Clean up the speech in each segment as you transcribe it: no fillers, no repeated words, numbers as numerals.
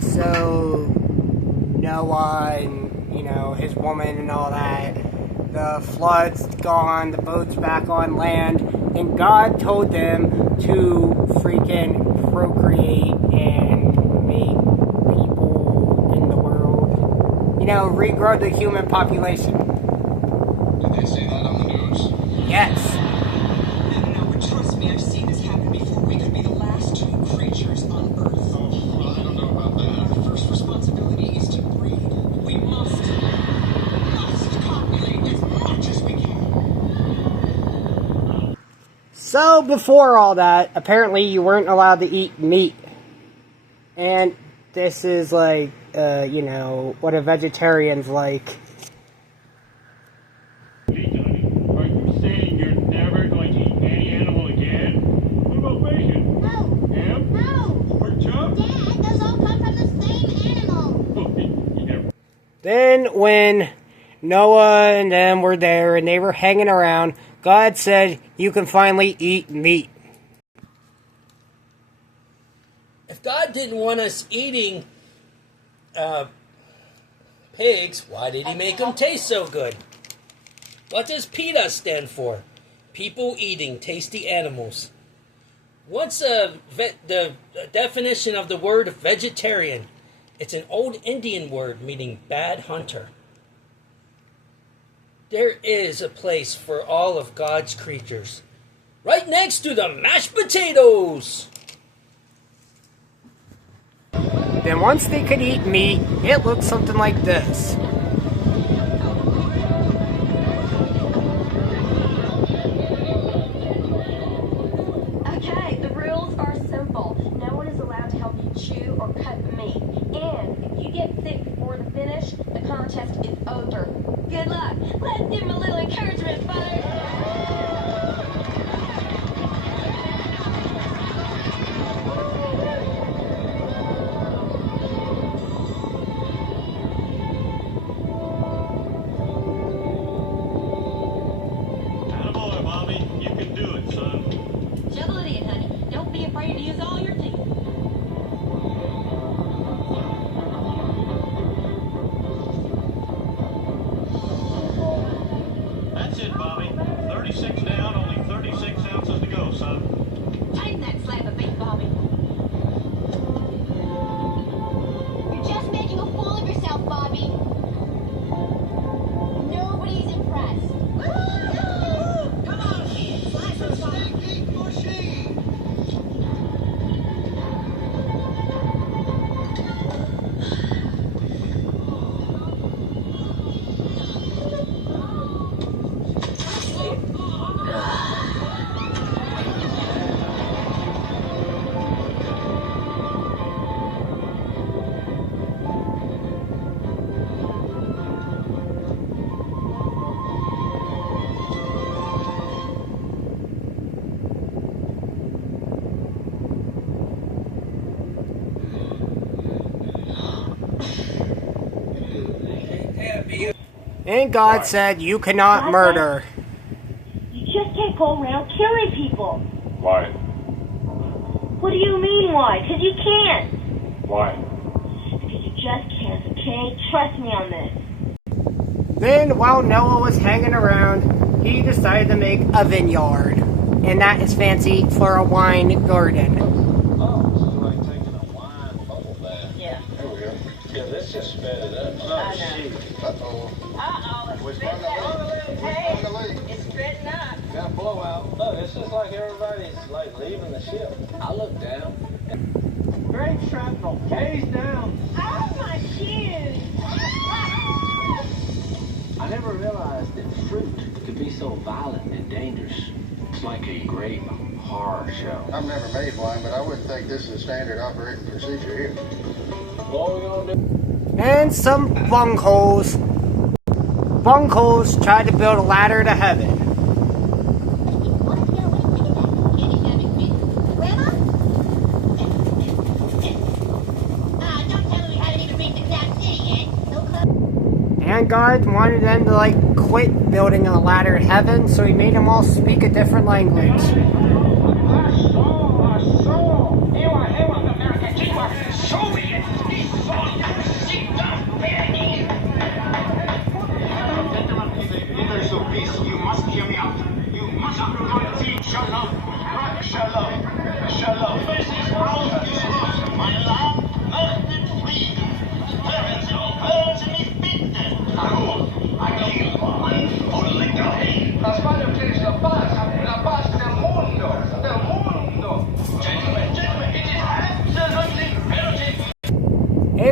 So Noah and, his woman and all that, the flood's gone, the boat's back on land, and God told them to freaking procreate and make people in the world, regrow the human population. Did they say that on the news? Yes. No, but trust me, I've seen this happen before. We could be the last two creatures on Earth. Oh, I don't know about that. Our first responsibility is to breed. We must populate as much as we can. So before all that, apparently you weren't allowed to eat meat. And this is like, what a vegetarian's like. Are you saying you're never going to eat any animal again? What about bacon? No. Ham? No. Pork chop? Dad, those all come from the same animal. Yeah. Then when Noah and them were there and they were hanging around, God said, you can finally eat meat. If God didn't want us eating pigs, why did he make them taste so good? What does PETA stand for? People eating tasty animals. What's the definition of the word vegetarian? It's an old Indian word meaning bad hunter. There is a place for all of God's creatures. Right next to the mashed potatoes! Then once they could eat meat, it looked something like this. Okay, the rules are simple. No one is allowed to help you chew or cut the meat. And if you get sick before the finish, the contest is over. Good luck. Let's give him a little encouragement, folks. Attaboy, Bobby. You can do it, son. Shovel it in, honey. Don't be afraid to use all your teeth. That's it, Bobby. 36 down, only 36 ounces to go, son. Tighten that slab of meat, Bobby. You're just making a fool of yourself, Bobby. Nobody's impressed. Come on, kids. Let's have some stinky mushy. And God said, you cannot murder. You just can't go around killing people. Why? What do you mean, why? Because you can't. Why? Because you just can't, okay? Trust me on this. Then, while Noah was hanging around, he decided to make a vineyard. And that is fancy for a wine garden. Oh, this is like taking a wine bubble bath. Yeah. There we go. Yeah, let's just sped it up. I know. Uh-oh. Uh-oh, it's spitting out. Hey, it's spitting up. Got a blowout. Look, it's just like everybody's like leaving the ship. I look down. Great shrapnel. Gaze down. Oh, my shoes. I never realized that fruit could be so violent and dangerous. It's like a great horror show. I've never made wine, but I wouldn't think this is a standard operating procedure here. What are we gonna do? And some bunkholes tried to build a ladder to heaven. Grandma? Don't tell me how to even read the Cloud City yet. No clue. And God wanted them to, quit building a ladder to heaven, so he made them all speak a different language. Soviet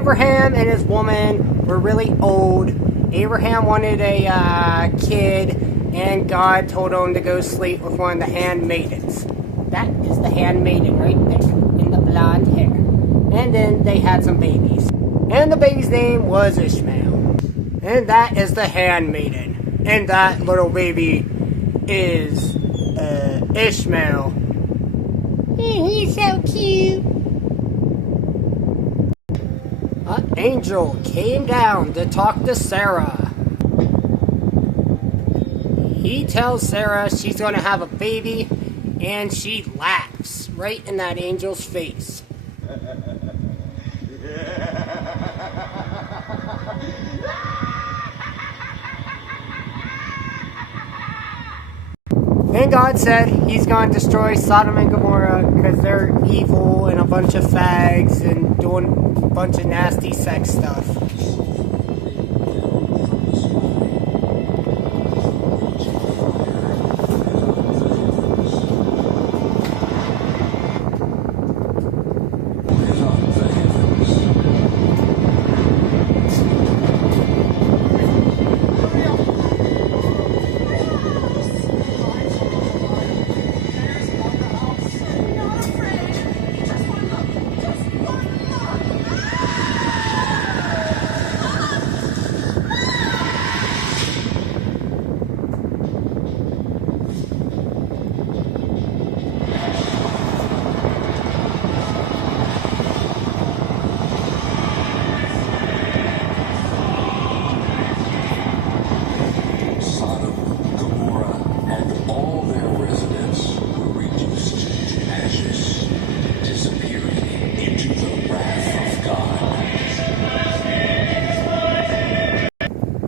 Abraham and his woman were really old. Abraham wanted a kid, and God told him to go sleep with one of the handmaidens. That is the handmaiden right there, in the blonde hair. And then they had some babies. And the baby's name was Ishmael. And that is the handmaiden. And that little baby is Ishmael. He's so cute. An angel came down to talk to Sarah. He tells Sarah she's going to have a baby, and she laughs right in that angel's face. Then God said he's going to destroy Sodom and Gomorrah because they're evil and a bunch of fags and doing a bunch of nasty sex stuff.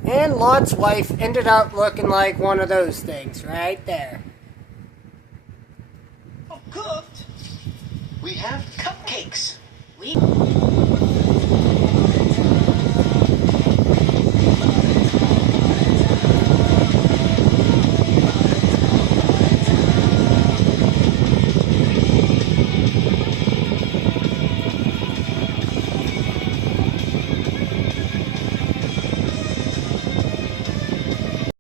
And Lot's wife ended up looking like one of those things right there. Cooked. We have cupcakes. We